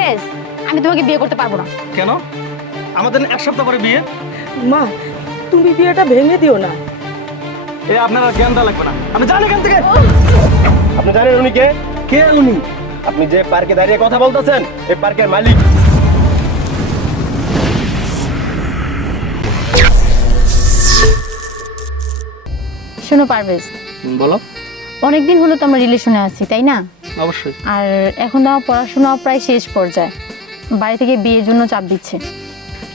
পারভেজ, আমি তোমাকে বিয়ে করতে পারবো না। কেন? আমাদের এক সপ্তাহ পরে বিয়ে। মা, তুমি বিয়েটা ভেঙে দিও না। এ আপনার আর জ্ঞান দেওয়া লাগবে না, আমি জানি এখান থেকে। আপনি জানেন উনি কে? কে উনি? আপনি যে পার্কে দাঁড়িয়ে কথা বলতেছেন এই পার্কের মালিক। শোনো পারভেজ, বলো। অনেকদিন হলো তো আমরা রিলেশনে আছি, তাই না? অবশ্যই। আর এখন তো আমার পড়াশোনা প্রায় শেষ পর্যায়ে, বাড়ি থেকে বিয়ের জন্য চাপ দিচ্ছে।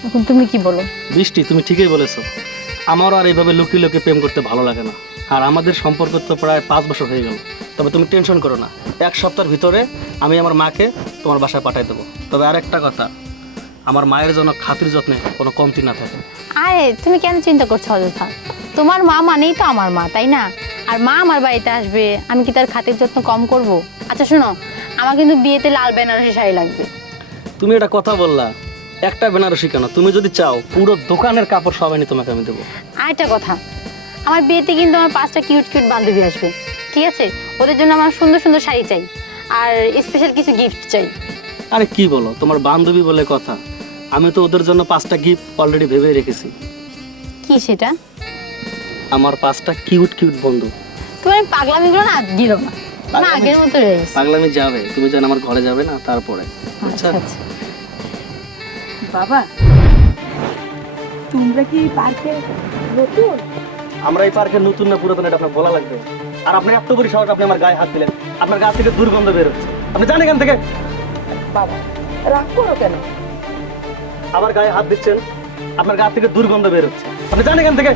এখন তুমি কি বলো? বৃষ্টি, তুমি ঠিকই বলেছো। আমারও আর এইভাবে লুকিয়ে লুকিয়ে প্রেম করতে ভালো লাগে না। আর আমাদের সম্পর্ক তো প্রায় 5 বছর হয়ে গেল। তবে তুমি টেনশন করো না, এক সপ্তাহের ভিতরে আমি আমার মাকে তোমার বাসায় পাঠিয়ে দেবো। তবে আরেকটা কথা, আমার মায়ের জন্য খাতির যত্নে কোনো কমতি না থাকে। আরে তুমি কেন চিন্তা করছো অযথা? তোমার মা মানেই তো আমার মা, তাই না? আর মা আমার বাড়িতে আসবে, আমি কি তার খাতির যত্ন কম করব? আচ্ছা শোনো, আমার কিন্তু বিয়েতে লাল বেনারসি শাড়ি লাগবে। তুমি এটা কথা বললা, একটা বেনারসি কেন, তুমি যদি চাও পুরো দোকানের কাপড় সব এনে তোমাকে আমি দেবো। আর একটা কথা, আমার বিয়েতে কিন্তু আমার 5টা কিউট কিউট বান্ধবী আসবে, ঠিক আছে? ওদের জন্য আমার সুন্দর সুন্দর শাড়ি চাই, আর স্পেশাল কিছু গিফট চাই। আরে কি বলো, তোমার বান্ধবী বলে কথা, আমি তো ওদের জন্য 5টা গিফট অলরেডি ভেবে রেখেছি। কি সেটা? আমার 5টা কিউট কিউট বন্ধু। তোমার পাগলামিগুলো না গিল না, না আগের মতো রয়ে গেছে। পাগলামি যাবে, তুমি যেন আমার ঘরে যাবে না তারপরে। আচ্ছা আচ্ছা। বাবা, তোমরা কি পার্কে নতুন? আমরা এই পার্কের নতুন না পুরাতন এটা আপনার বলা লাগবে। আর আপনি এত বড় সাহস, আপনি আমার গায়ে হাত দিলেন। আপনার গা থেকে দুর্গন্ধ বের হচ্ছে, আপনি জানেন এখান থেকে। বাবা, রাগ করো কেন? আবার গায়ে হাত দিচ্ছেন, আপনার গা থেকে দুর্গন্ধ বের হচ্ছে, আপনি জানেন এখান থেকে।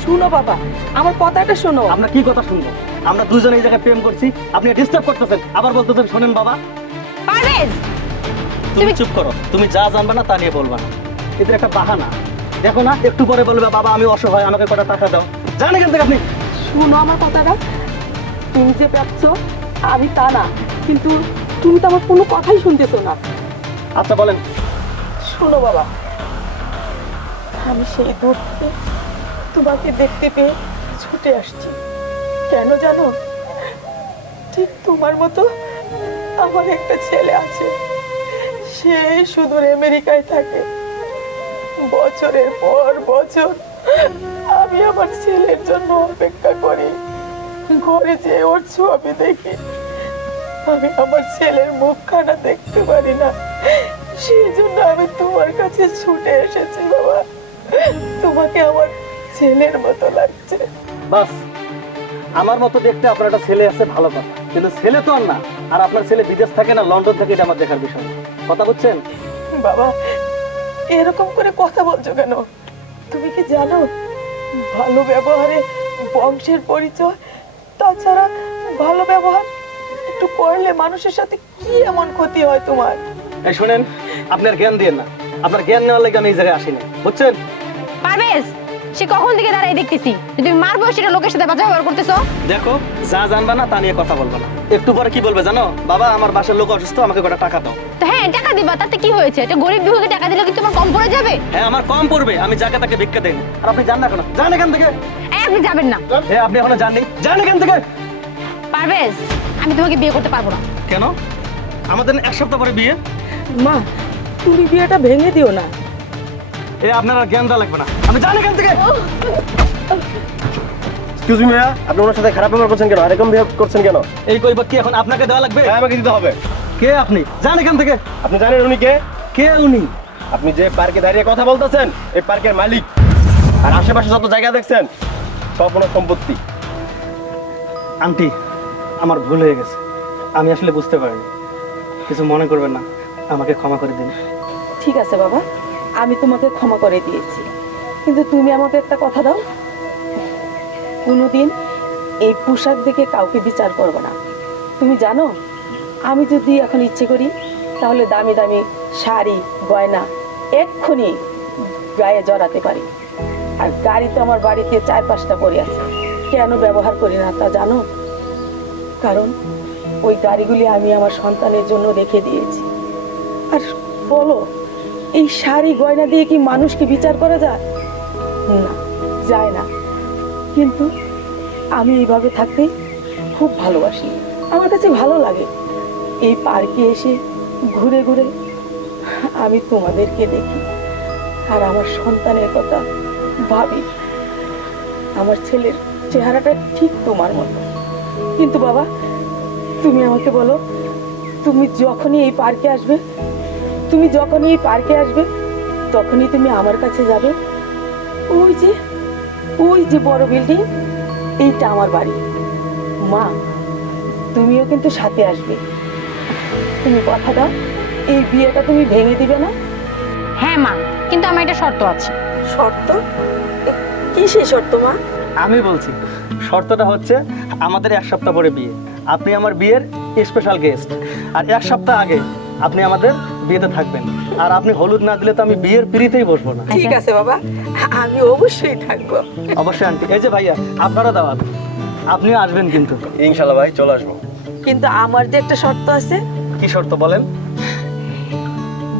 শুনো বাবা, আমার কথাটা শোনো। আপনার কি কথা শুনবো? আমরা দুজনে এই জায়গায় প্রেম করছি, আপনি ডিস্টার্ব করতেছেন, আবার বলতেছেন শোনেন বাবা। পারভেজ, তুমি চুপ করো, তুমি যা জানবা না তা নিয়ে বলবা না। এটা একটা বাহানা, দেখো না একটু পরে বলবে বাবা আমি অসহায়, আমাকে কটা টাকা দাও। জানেন এখান থেকে আপনি। শুনো আমার কথাটা, তুমি যে ভাবছো আমি তা না, কিন্তু তুমি তো আমার কোনো কথাই শুনতেছো না। আচ্ছা বলেন। শোনো বাবা, আমি সেই দূর থেকে তোমাকে দেখতে পেয়ে ছুটে আসছি। কেন জানো? ঠিক তোমার মতো আমার একটা ছেলে আছে, সে সুদূর আমেরিকায় থাকে। বছরের পর বছর আমি আমার ছেলের জন্য অপেক্ষা করি, ঘরে যে ওর ছবি দেখি, আমি আমার ছেলের মুখখানা দেখতে পারি না। সেই জন্য আমি তোমার কাছে ছুটে এসেছি বাবা, তোমাকে আমার ছেলের মতো লাগছে। বাস, আমার মতো দেখতে আপনার একটা ছেলে আছে ভালো কথা, কিন্তু ছেলে তো আর না। আর আপনার ছেলে বিদেশ থাকে না লন্ডন থেকে, এটা আমার দেখার বিষয় না। কথা বুঝছেন? বাবা, এরকম করে কথা বলছো কেন? তুমি কি জানো ভালো ব্যবহারে বংশের পরিচয়? তাছাড়া ভালো ব্যবহার একটু করলে মানুষের সাথে কি এমন ক্ষতি হয় তোমার? এই শোনেন, আপনার জ্ঞান দিয়ে না, আপনার জ্ঞান নেওয়ার লাগে আমি এই জায়গায় আসিনি, বুঝছেন? পারভেজ, সে কখন থেকে দাঁড়াই দেখতেছি যে তুমি মারবো সেটা লোকের সাথে বাজে ব্যবহার করতেছো। দেখো, যা জানবা না তা নিয়ে কথা বলবা না। একটু পরে কি বলবে জানো? বাবা আমার বাসার লোক অসুস্থ, আমাকে কটা টাকা দাও। তো হ্যাঁ, টাকা দিবা, তাতে কি হয়েছে? এটা গরিব বিহুকে টাকা দিলে কি তোমার কম পড়ে যাবে? হ্যাঁ আমার কম পড়বে, আমি যাকে তাকে ভিক্ষা দেই না। আর আপনি জান না কেন? জান এখান থেকে। এই, আপনি যাবেন না। হ্যাঁ আপনি এখনো জাননি, জান এখান থেকে। পারভেজ, আমি তোমাকে বিয়ে করতে পারবো না। কেন? আমাদের এক সপ্তাহ পরে বিয়ে। মা, তুমি বিয়েটা ভেঙে দিও না। এ আপনার আর জ্ঞান দেওয়া লাগবে না, আমি জানি এখান থেকে। এক্সকিউজ মি ভাইয়া, আপনি ওনার সাথে খারাপ ব্যবহার করছেন কেন? এরকম বিহেভ করছেন কেন? এই কইবা কি এখন আপনাকে দেওয়া লাগবে? হ্যাঁ, আমাকে দিতে হবে। কে আপনি? জান এখান থেকে। আপনি জানেন উনি কে? কে উনি? আপনি যে পার্কে দাঁড়িয়ে কথা বলতেছেন এই পার্কের মালিক। আর আশেপাশে যত জায়গা দেখছেন সব ওনার সম্পত্তি। আন্টি, আমার ভুল হয়ে গেছে, আমি আসলে বুঝতে পারিনি, কিছু মনে করবেন না, আমাকে ক্ষমা করে দিন। ঠিক আছে বাবা, আমি তোমাকে ক্ষমা করে দিয়েছি, কিন্তু তুমি আমাকে একটা কথা দাও, কোনোদিন এই পোশাক দেখে কাউকে বিচার করবে না। তুমি জানো আমি যদি এখন ইচ্ছে করি তাহলে দামি দামি শাড়ি গয়না এক্ষুনি গায়ে জড়াতে পারি। আর গাড়ি তো আমার বাড়িতে 4-5টা পড়ে আছে, কেন ব্যবহার করি না তা জানো? কারণ ওই গাড়িগুলি আমি আমার সন্তানের জন্য রেখে দিয়েছি। আর বলো, এই শাড়ি গয়না দিয়ে কি মানুষকে বিচার করা যায়? না, যায় না। কিন্তু আমি এইভাবে থাকতে খুব ভালোবাসি, আমার কাছে ভালো লাগে। এই পার্কে এসে ঘুরে ঘুরে আমি তোমাদেরকে দেখি আর আমার সন্তানের কথা ভাবি। আমার ছেলের চেহারাটা ঠিক তোমার মতো, কিন্তু বাবা তুমি আমাকে বলো, তুমি যখনই এই পার্কে আসবে, তখনই তুমি আমার কাছে যাবে। ওই যে বড় বিল্ডিং, এইটা আমার বাড়ি। মা তুমিও কিন্তু সাথে আসবে। তুমি কথা দাও, এই বিয়েটা তুমি ভেঙে দিবে না? হ্যাঁ মা, কিন্তু আমার একটা শর্ত আছে। শর্ত? কি সেই শর্ত মা? আমি বলছি, শর্তটা হচ্ছে আমাদের 1 সপ্তাহ পরে বিয়ে। আপনি আমার বিয়ের স্পেশাল গেস্ট, আর 1 সপ্তাহ আগে আপনি আমাদের বিয়েতে থাকবেন। আর আপনি হলুদ না দিলে তো আমি বিয়ের পিড়িতেই বসবো না। ঠিক আছে বাবা, আমি অবশ্যই থাকবো। অবশ্যই আন্টি। এই যে ভাইয়া, আপনারা দাওয়াত, আপনিও আসবেন কিন্তু। ইনশাল্লাহ ভাই, চলে আসবো। কিন্তু আমার যে একটা শর্ত আছে। কি শর্ত বলেন?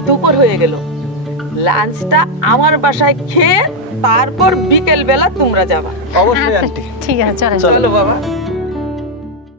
দুপুর হয়ে গেল, লাঞ্চটা আমার বাসায় খেয়ে তারপর বিকেল বেলা তোমরা যাবা। অবশ্যই আচ্ছা, আন্টি। ঠিক আছে, চলেন। চলো। চলো বাবা।